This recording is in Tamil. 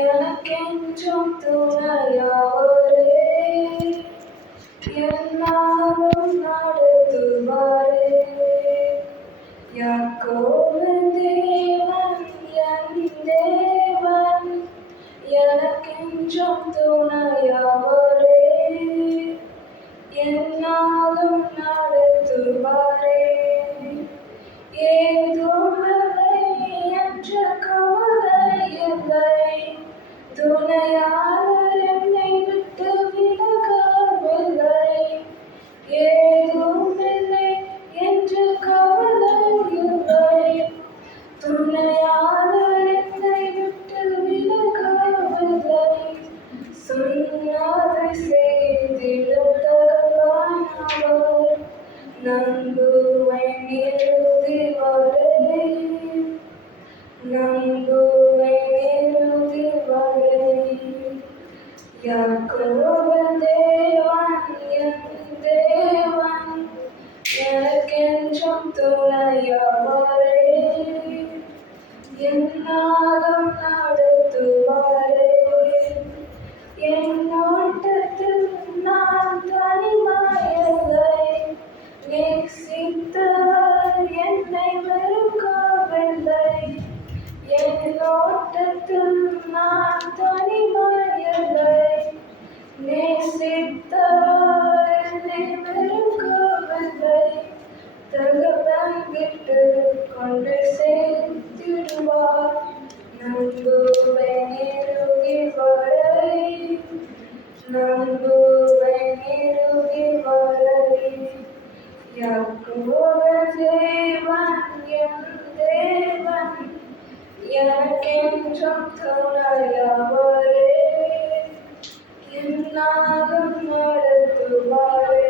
எனக்கென்றும் துணையாவரே, என்னாலும் நடத்துவாரே. யாக்கோபின் தேவன் என் தேவன், எனக்கென்றும் துணையாவரே, என்னாலும் நடத்துவாரே. ஏதுமில்லை என்ற கவலை இல்லை, துணையாளர் என்னை விட்டு விலகவில்லை. ஏதுமில்லை என்ற கவலை இல்லை, துணையாளர் என்னை விட்டு விலகவில்லை. சொன்னதை செய்திட தகவலானவர், நம்புவேன் இறுதி வரை, நம்புவேன் இறுதி வரை. யாக்கோபின் தேவன் என் தேவன், எனக்கென்றும் துணையாவரே, என்னாலும் நடத்துவாரே. என் ஓட்டத்தில் நான் தனிமையில்லை, நேசித்தவர் என்னை வெறுக்கவில்லை. என் ஓட்டத்தில் நான் தனிமையில்லை, நேசித்தவர் என்னை வெறுக்கவில்லை. தகவல் விட்டு கொண்டு சேர்த்திடுவார், நம்புவேன் இறுதி வரை, நம்புவேன் இறுதி வரை. யாக்கோபின் தேவன் என் தேவன், எனக்கென்றும் துணையாவரே, என்னாலும் நடத்துவாரே.